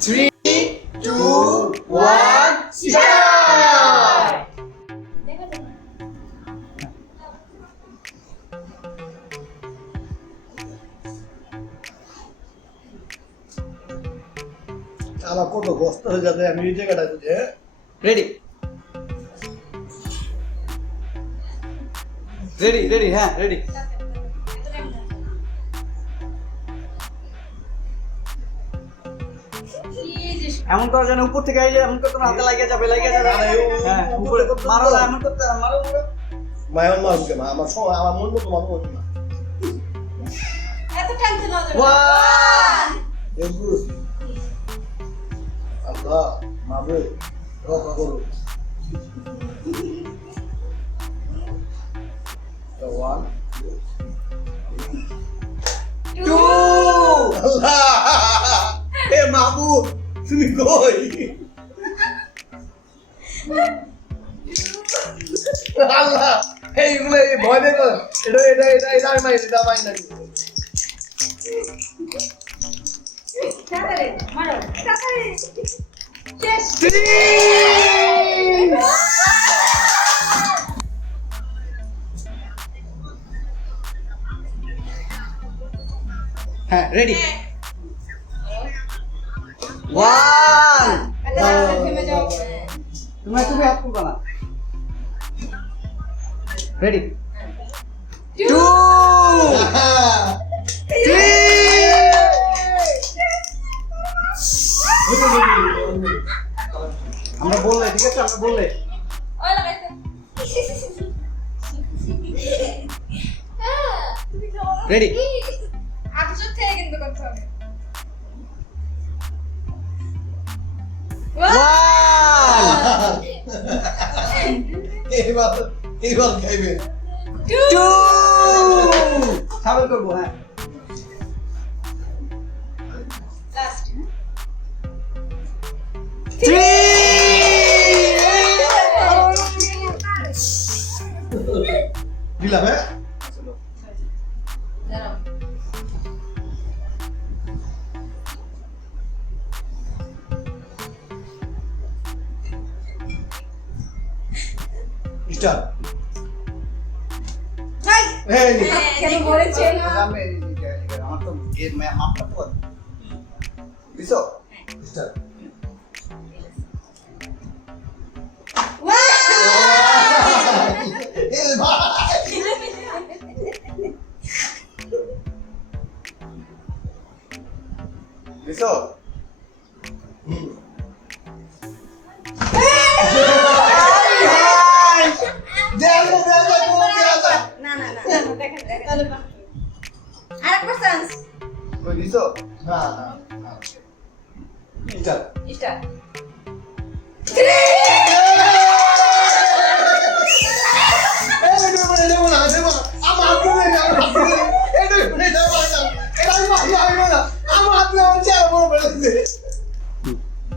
3, 2, 1, start! আমার কত কষ্ট হয়ে যাবে আমি এই জায়গাটা বুঝে Ready? Ready, হ্যাঁ, ready. এমন করা যেন উপর থেকে আইলে এমন করতে হাতে লাগিয়ে যাবে হ্যাঁ উপরে মারো না এমন করতে মারো মায়ের মারুকে মা আমার সময় আমার মন মতো মারবো না এত টেনশন হবে এগুলো আল্লাহ মাবে রক্ষা করো ওয়ান টু আল্লাহ এ মাহবুব তুমি কই আল্লাহ এইগুলো এই ভয় দেখো এটা আমি মাইনি এটা মাইনি না তাড়াতাড়ি মারো তাড়াতাড়ি শেষ হ্যাঁ রেডি 1 এটা থেমে যাও তুমি হাত করবা না রেডি 2 আমরা বললে ঠিক আছে আমরা বললে ওই লাগাইতে রেডি আকর্ষণ থেকে কিন্তু করতে হবে 1 এইবার খাইবে 2 সাবল করবো হ্যাঁ লাস্ট 3 দিলাম হ্যাঁ দাঁড়াও স্টার্ট ভাই এই কেন বলেছে আমার তো এর মাপটা তো বুঝছো স্টার্ট এই ভাই বুঝছো দেখো না না না দেখেন তাহলে আরেকবার চান্স কই দিছো না স্টার্ট স্টার্ট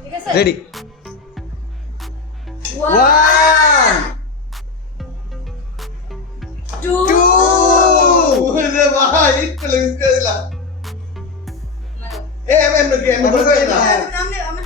ঠিক আছে রেডি 1 2 ভাই মারো এ এম এম নাকি এম আমরা